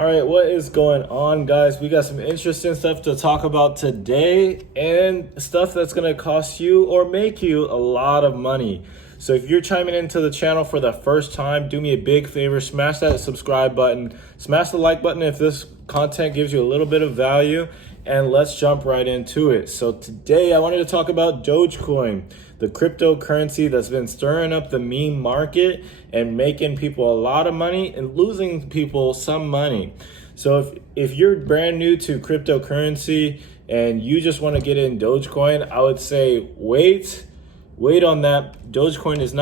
All right, what is going on, guys? We got some interesting stuff to talk about today and stuff that's going to cost you or make you a lot of money. So if you're chiming into the channel for the first time, do me a big favor, smash that subscribe button, smash the like button if this content gives you a little bit of value, and let's jump right into it. So today I wanted to talk about DOGECOIN, the cryptocurrency that's been stirring up the meme market and making people a lot of money and losing people some money. So if you're brand new to cryptocurrency and you just want to get in DOGECOIN, I would say wait on that. DOGECOIN is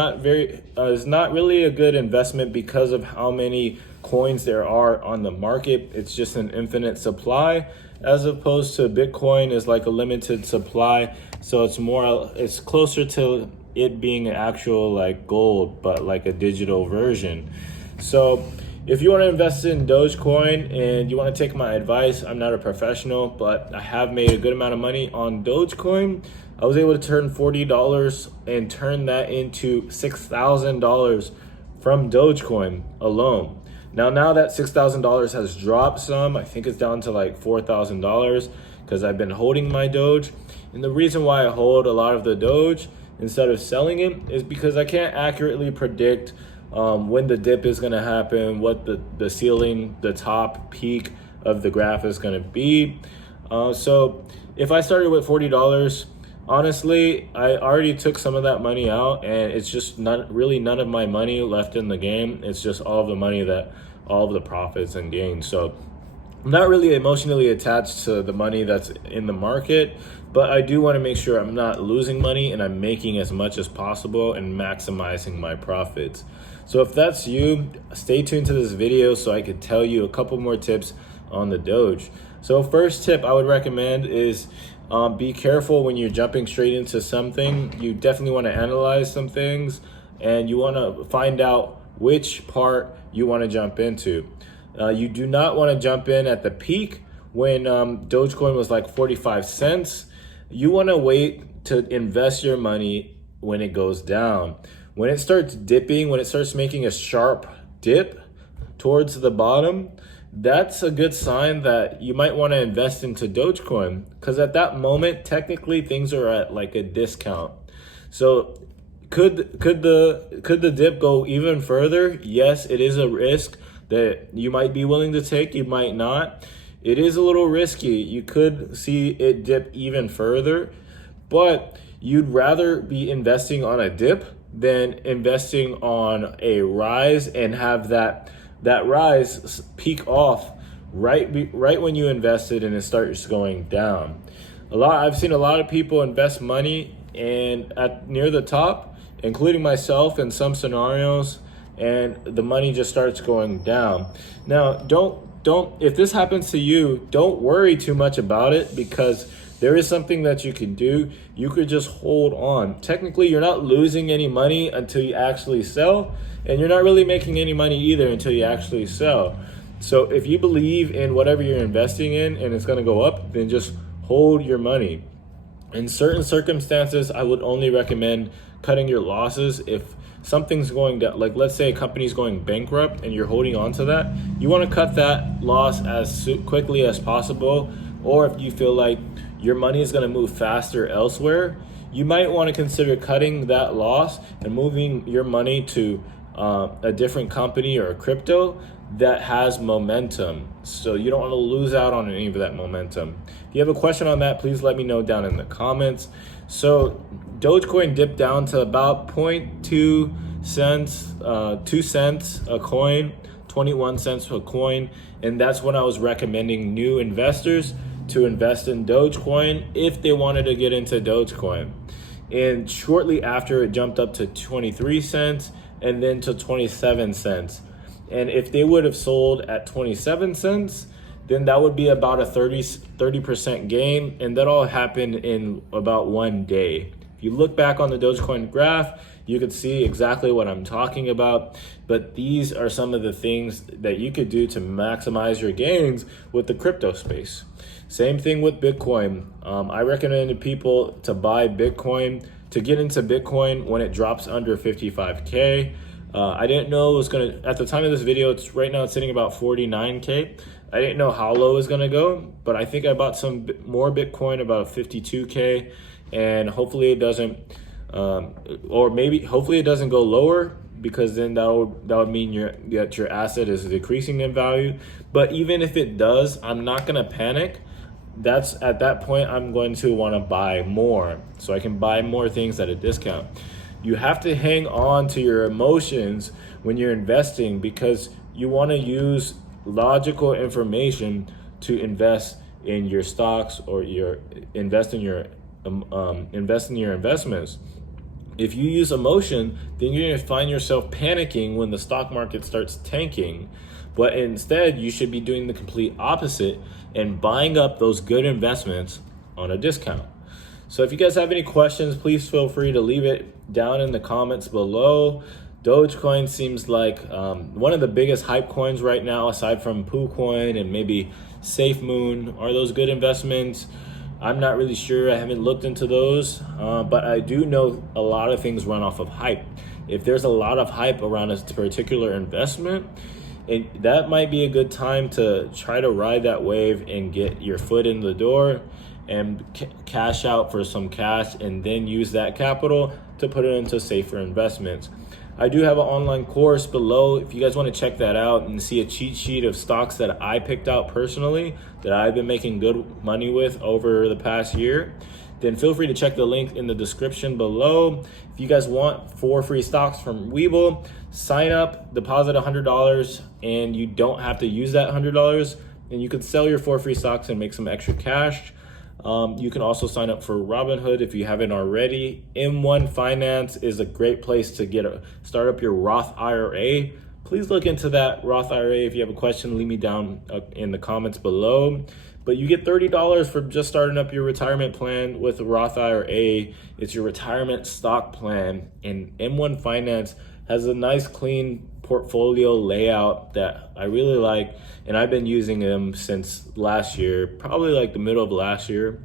not really a good investment because of how many coins there are on the market. It's just an infinite supply, as opposed to Bitcoin is like a limited supply. So it's closer to it being an actual like gold, but like a digital version. So if you want to invest in DOGECOIN and you want to take my advice, I'm not a professional, but I have made a good amount of money on DOGECOIN. I was able to turn $40 and turn that into $6,000 from DOGECOIN alone. Now that $6,000 has dropped some, I think it's down to like $4,000 because I've been holding my Doge. And the reason why I hold a lot of the Doge instead of selling it is because I can't accurately predict when the dip is going to happen, what the ceiling, the top peak of the graph is going to be. So if I started with $40, honestly, I already took some of that money out, and it's just none of my money left in the game. It's just all of the money all of the profits and gains. So I'm not really emotionally attached to the money that's in the market, but I do want to make sure I'm not losing money and I'm making as much as possible and maximizing my profits. So if that's you, stay tuned to this video so I could tell you a couple more tips on the Doge. So first tip I would recommend is be careful when you're jumping straight into something. You definitely want to analyze some things, and you want to find out which part you want to jump into. You do not want to jump in at the peak when DOGECOIN was like 45 cents. You want to wait to invest your money when it goes down. When it starts dipping, when it starts making a sharp dip towards the bottom, that's a good sign that you might want to invest into DOGECOIN, because at that moment, technically things are at like a discount. So could the dip go even further? Yes, it is a risk that you might be willing to take, you might not. It is a little risky. You could see it dip even further, but you'd rather be investing on a dip than investing on a rise and have that rise peak off right when you invested and it starts going down. I've seen a lot of people invest money and near the top, including myself in some scenarios, and the money just starts going down. Now, if this happens to you, don't worry too much about it, because there is something that you can do. You could just hold on. Technically, you're not losing any money until you actually sell, and you're not really making any money either until you actually sell. So if you believe in whatever you're investing in and it's going to go up, then just hold your money. In certain circumstances, I would only recommend cutting your losses. If something's going down, like let's say a company's going bankrupt and you're holding on to that, you want to cut that loss as quickly as possible. Or if you feel like your money is going to move faster elsewhere, you might want to consider cutting that loss and moving your money to a different company or a crypto that has momentum. So you don't want to lose out on any of that momentum. If you have a question on that, please let me know down in the comments. So DOGECOIN dipped down to about 0.2 cents, 2 cents a coin, 21 cents a coin. And that's when I was recommending new investors to invest in DOGECOIN if they wanted to get into DOGECOIN. And shortly after, it jumped up to 23 cents and then to 27 cents. And if they would have sold at 27 cents, then that would be about a 30% gain. And that all happened in about 1 day. If you look back on the DOGECOIN graph, you could see exactly what I'm talking about. But these are some of the things that you could do to maximize your gains with the crypto space. Same thing with Bitcoin. I recommended people to buy Bitcoin, to get into Bitcoin when it drops under 55K. I didn't know it was gonna, at the time of this video, right now it's sitting about 49K. I didn't know how low it was gonna go, but I think I bought some more Bitcoin, about 52K, and hopefully it doesn't, hopefully it doesn't go lower, because then that would mean that your asset is decreasing in value. But even if it does, I'm not gonna panic. At that point, I'm going to want to buy more, so I can buy more things at a discount. You have to hang on to your emotions when you're investing, because you want to use logical information to invest in your stocks, or invest in your investments. If you use emotion, then you're going to find yourself panicking when the stock market starts tanking. But instead, you should be doing the complete opposite and buying up those good investments on a discount. So if you guys have any questions, please feel free to leave it down in the comments below. Dogecoin seems like one of the biggest hype coins right now, aside from PooCoin and maybe SafeMoon. Are those good investments? I'm not really sure. I haven't looked into those, but I do know a lot of things run off of hype. If there's a lot of hype around a particular investment, that might be a good time to try to ride that wave and get your foot in the door and cash out for some cash, and then use that capital to put it into safer investments. I do have an online course below if you guys want to check that out and see a cheat sheet of stocks that I picked out personally that I've been making good money with over the past year. Then feel free to check the link in the description below. If you guys want 4 free stocks from Webull, sign up, deposit $100, and you don't have to use that $100, and you can sell your 4 free stocks and make some extra cash. You can also sign up for Robinhood if you haven't already. M1 Finance is a great place to start up your Roth IRA. Please look into that Roth IRA. If you have a question, leave me down in the comments below. But you get $30 for just starting up your retirement plan with a Roth IRA. It's your retirement stock plan, and M1 Finance has a nice clean portfolio layout that I really like, and I've been using them since last year, probably like the middle of last year.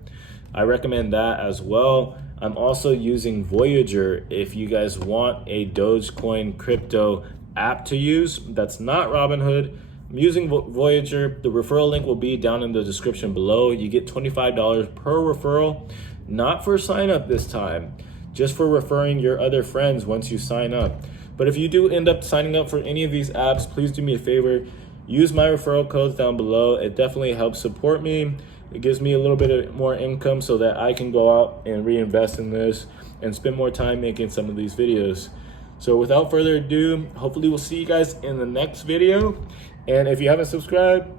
I recommend that as well. I'm also using Voyager if you guys want a Dogecoin crypto app to use that's not Robinhood. I'm using Voyager. The referral link will be down in the description below. You get $25 per referral, not for sign up this time, just for referring your other friends once you sign up. But if you do end up signing up for any of these apps, please do me a favor, use my referral codes down below. It definitely helps support me. It gives me a little bit more income so that I can go out and reinvest in this and spend more time making some of these videos. So without further ado, hopefully we'll see you guys in the next video. And if you haven't subscribed,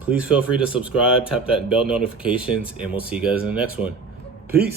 please feel free to subscribe, tap that bell notifications, and we'll see you guys in the next one. Peace.